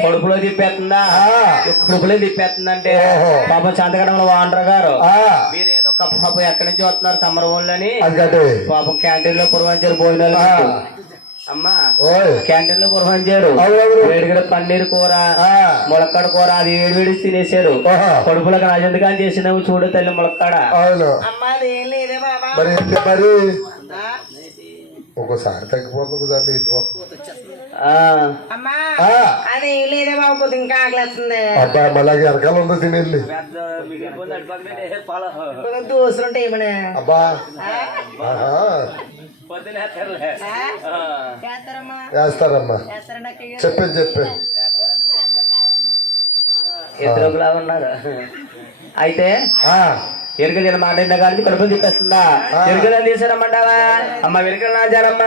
కడుపులో తిప్పేస్తుందా? కొడుకులో తిప్పేస్తుందంటే ఓహో. పాప చందగడంలో వాండర్ గారు. ఆ, మీరు ఏదో ఒక పాప ఎక్కడి నుంచి వస్తున్నారు సమ్మర్ అని అందుకటే పాపం క్యాంటీన్లో పురవంచారు భోజనాలు. అమ్మా క్యాంటీన్లో పురవంచారు అవునవును. వేడిగడ పన్నీర్ కూర ఆ, ములక్కాడ కూర అది వేడి వేడి తినేశారు. ఓహో. కడుపులకు రాజెందుకు అని చేసినావు చూడు తల్లి ములక్కాడ. అవును. అమ్మా అది ఏం లేదే బాబా. మరి? ఒకసారి తగ్గిపోతుంది ఒకసారి లేచిపోతుంది ఆ, అమ్మా ఆ, అది ఏం లేదే బాబు కొద్దిగా ఇంకా ఆకలేస్తుంది. అబ్బా మళ్ళీ వెనకాల ఉందో తినేళ్ళి. కొద్దిగా దోశలు ఉంటాయి మన అబ్బా. వేస్తారమ్మా. అక్కయ్య చెప్పాను చెప్పాను ఇద్దరులా ఉన్నారు? అయితే ఆ, ఎరుకలు మాట కానీ కడుపు తిప్పేస్తుందా ఎరుకలు తీసారమ్మంటావా అమ్మ వెనుకలు నా జనమ్మ.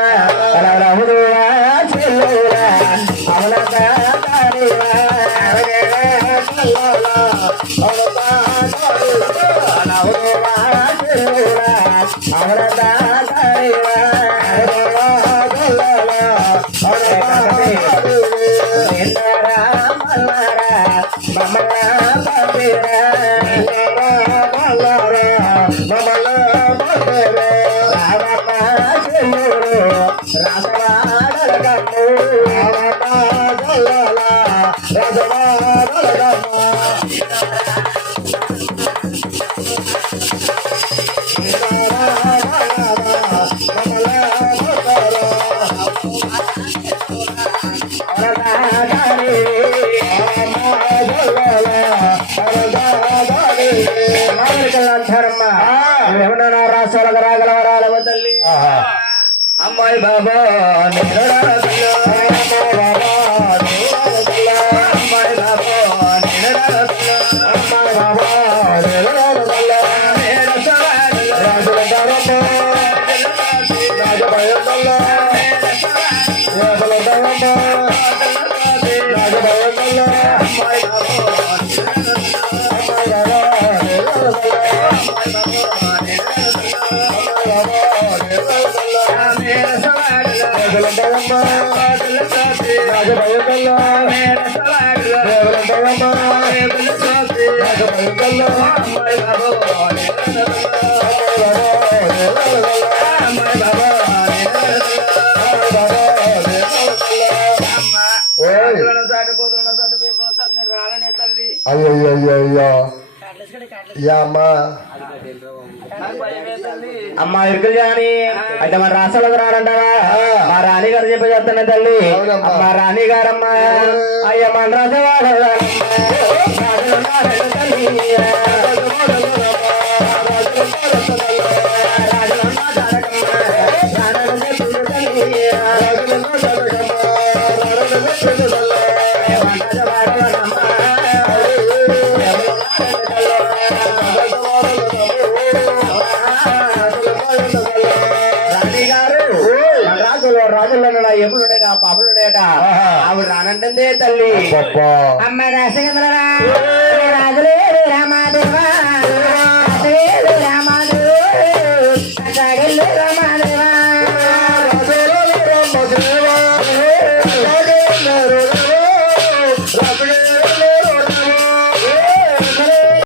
la la la రాసవాడలగమ్ము రాష్ట్రాలకు తల్లి రాగల. నేను రాగల. అమ్మాయి బాబా నేను అయ్యో అయ్యో అయ్యో అమ్మా. అమ్మా ఇరుకులు జాని. అయితే మన రాష్ట్రాలకు రాడంటావా మా రాణి గారు చెప్పి చెప్తాను తల్లి. మా రాణి గారమ్మా. అయ్య మన రాజవాడ ఎప్పుడు ఉండేట పాపలు ఉండేట ఆవిడ రానంటే తల్లి అమ్మ రాసగంద్రరా రాజులే రామాదేవా